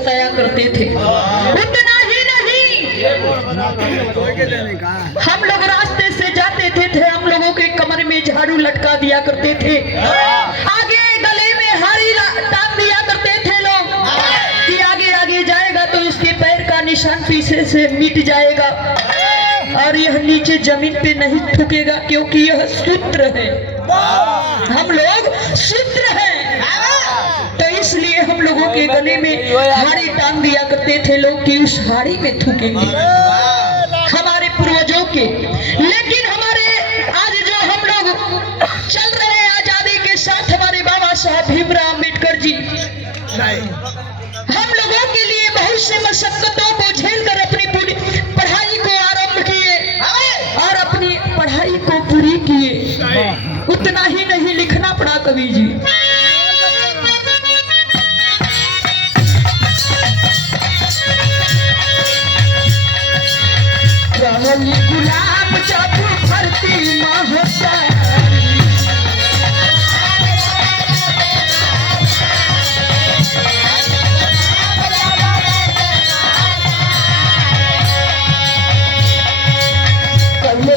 बताया करते थे। उतना ही नहीं, हम लोग रास्ते से जाते थे हम लोगों के कमर में झाड़ू लटका दिया करते थे, आगे गले में हारी टांग दिया करते थे लोग कि आगे आगे जाएगा तो इसके पैर का निशान पीछे से मिट जाएगा और यह नीचे जमीन पे नहीं ठुकेगा, क्योंकि यह सूत्र है, हम लोग सूत्र हैं। तो इसलिए हम लोगों के गले में हाड़ी टांग दिया करते थे लोग कि उस हाड़ी में थूकेंगे हमारे पूर्वजों के। लेकिन हमारे आज जो हम लोग चल रहे हैं आजादी के साथ, हमारे बाबा साहब भीमराव अम्बेडकर जी हम लोगों के लिए बहुत से मशक्कतों को झेलकर अपनी पूरी पढ़ाई को आरंभ किए और अपनी पढ़ाई को पूरी किए। उतना ही नहीं, लिखना पड़ा कवि जी। गुलाब जब भरती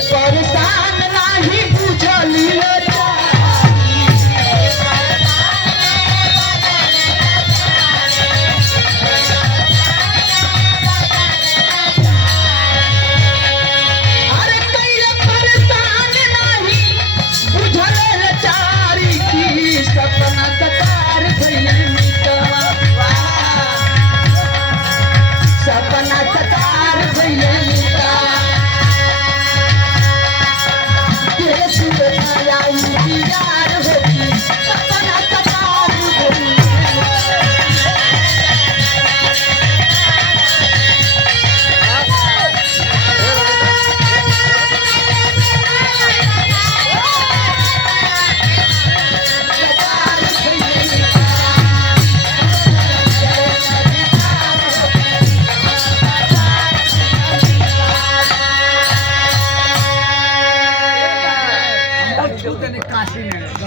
परेशान नहीं बुझली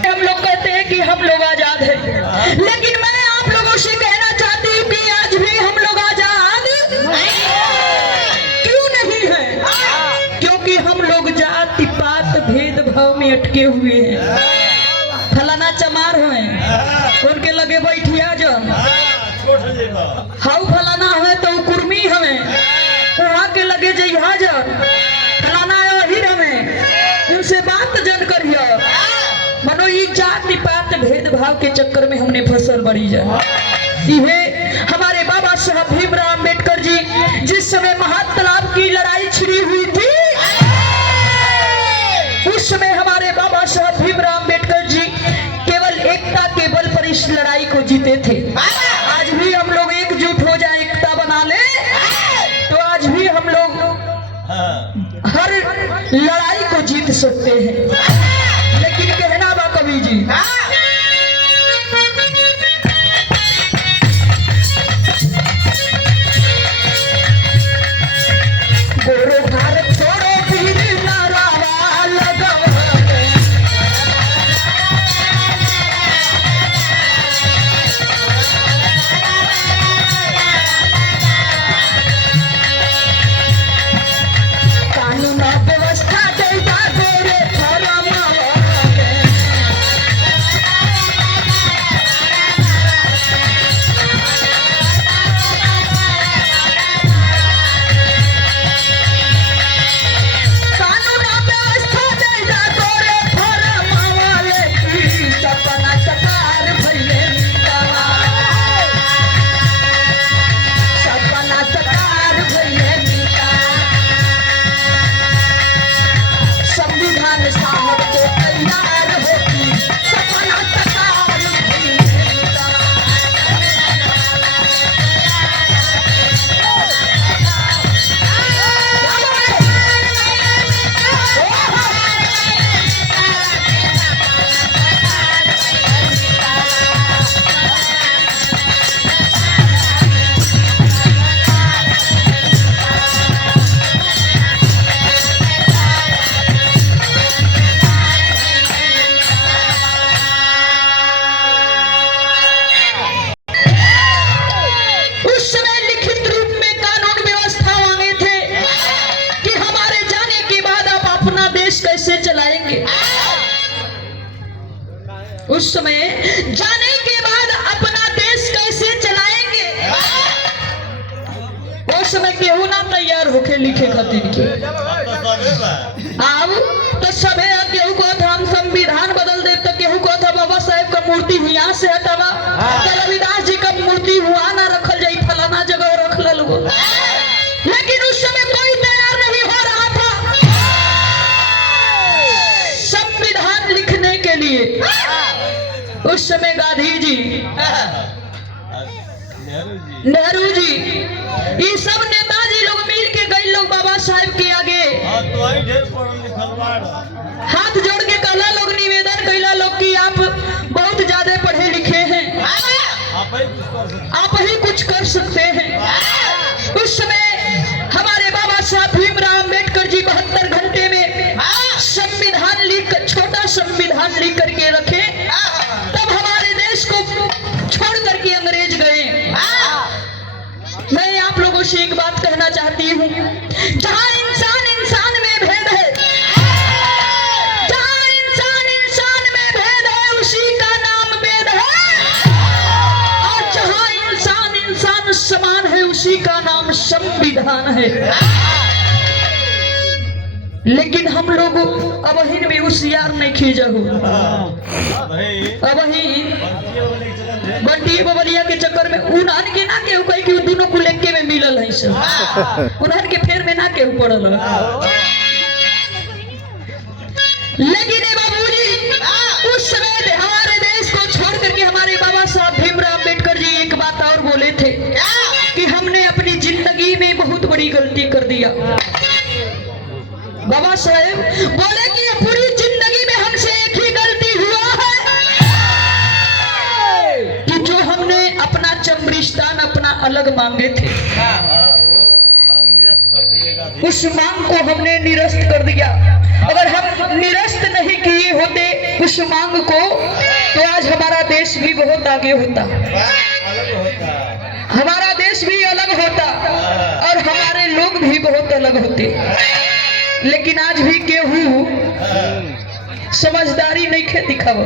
हम लोग कहते हैं कि हम लोग आजाद हैं, लेकिन मैं आप लोगों से कहना चाहती हूँ कि आज भी हम लोग आजाद क्यों नहीं है? क्योंकि हम लोग जाति पात भेदभाव में अटके हुए हैं। फलाना चमार है उनके लगे बैठिया जन, हाउ फलाना है तो कुर्मी हमें वहाँ के लगे जइहा जन, फलाना अहिर हमें उनसे बात जन करिए। मनो ये जाति पात भेदभाव के चक्कर में हमने फसल बड़ी जाए। ये हमारे बाबा साहब भीमराव अम्बेडकर जी जिस समय महातालाब की लड़ाई छिड़ी हुई थी, उस समय हमारे बाबा साहब भीमराव अम्बेडकर जी केवल एकता के बल पर इस लड़ाई को जीते थे। आज भी हम लोग एकजुट हो जाए, एकता बना ले, तो आज भी हम लोग हर लड़ाई को जीत सकते हैं। लेकिन कहना बा कवि जी, गोरो भारत छोड़ो वीर नारावा लगावे, कानून व्यवस्था देगा गोरे धर्म उस समय जाने के बाद अपना देश कैसे चलाएंगे, उस समय केहू ना तैयार होके लिखे खातिर के। अब तो सबे केहू को हम संविधान बदल दे, तो केहू को था बाबा साहेब का मूर्ति यहाँ से हटावा, रविदास जी का मूर्ति हुआ ना रखल जाई, फलाना जगह रख लो। लेकिन उस समय कोई तैयार नहीं हो रहा था संविधान लिखने के लिए। उस समय गांधी जी, नेहरू जी, ये सब नेताजी लोग मिल के गए लोग बाबा साहेब के आगे हाथ जोड़ के कहला लोग, निवेदन कैला लोग कि आप बहुत ज्यादा पढ़े लिखे हैं, आप ही कुछ कर सकते हैं। उस समय हमारे बाबा साहब भीमराव अंबेडकर जी 72 घंटे में संविधान लिख, छोटा संविधान लिख करके रखे, तब हमारे देश को छोड़ करके अंग्रेज गए। मैं आप लोगों से एक बात कहना चाहती हूँ, जहाँ इंसान इंसान में भेद है, जहाँ इंसान इंसान में भेद है, उसी का नाम वेद है, और जहाँ इंसान इंसान समान है, उसी का नाम संविधान है। लेकिन हम लोग अब ही भी होशियार नहीं खींचू, अब ही बंटी बबलिया के चक्कर में उन्हन के ना केहू कही कि दोनों को लेके में मिलल है सब, उन्हन के फेर में ना केहू पड़ल। लेकिन बाबूजी उस समय हमारे देश को छोड़ करके हमारे बाबा साहब भीमराव अंबेडकर जी एक बात और बोले थे कि हमने अपनी जिंदगी में बहुत बड़ी गलती कर दिया। बाबा साहेब बोले कि पूरी जिंदगी में हमसे एक ही गलती हुआ है कि जो हमने अपना चमरिस्तान अपना अलग मांगे थे, उस मांग को हमने निरस्त कर दिया। अगर हम निरस्त नहीं किए होते उस मांग को, तो आज हमारा देश भी बहुत आगे होता, हमारा देश भी अलग होता और हमारे लोग भी बहुत अलग होते। लेकिन आज भी केहू समझदारी नहीं खे दिखाव।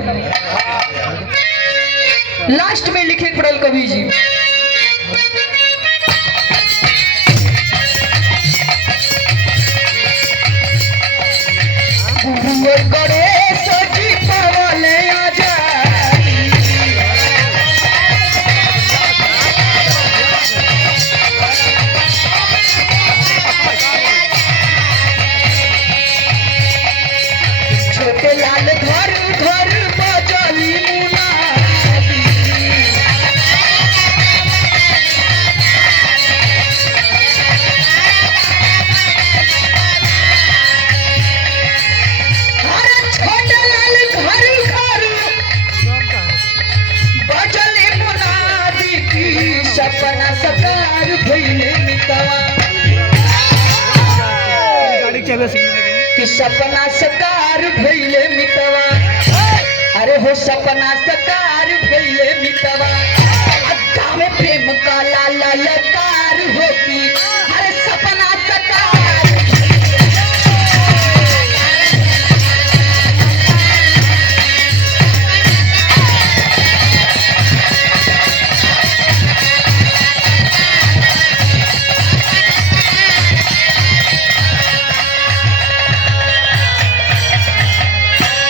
लास्ट में लिखे पड़ल कवि जी, लाल घर घर बजली मुनादी, अरे छोटे लाल घर घर बजली मुनादी की सपना सकार भइले मितवा, कि सपना सकार भइले मितवा, अरे हो सपना सकार भइले मितवा।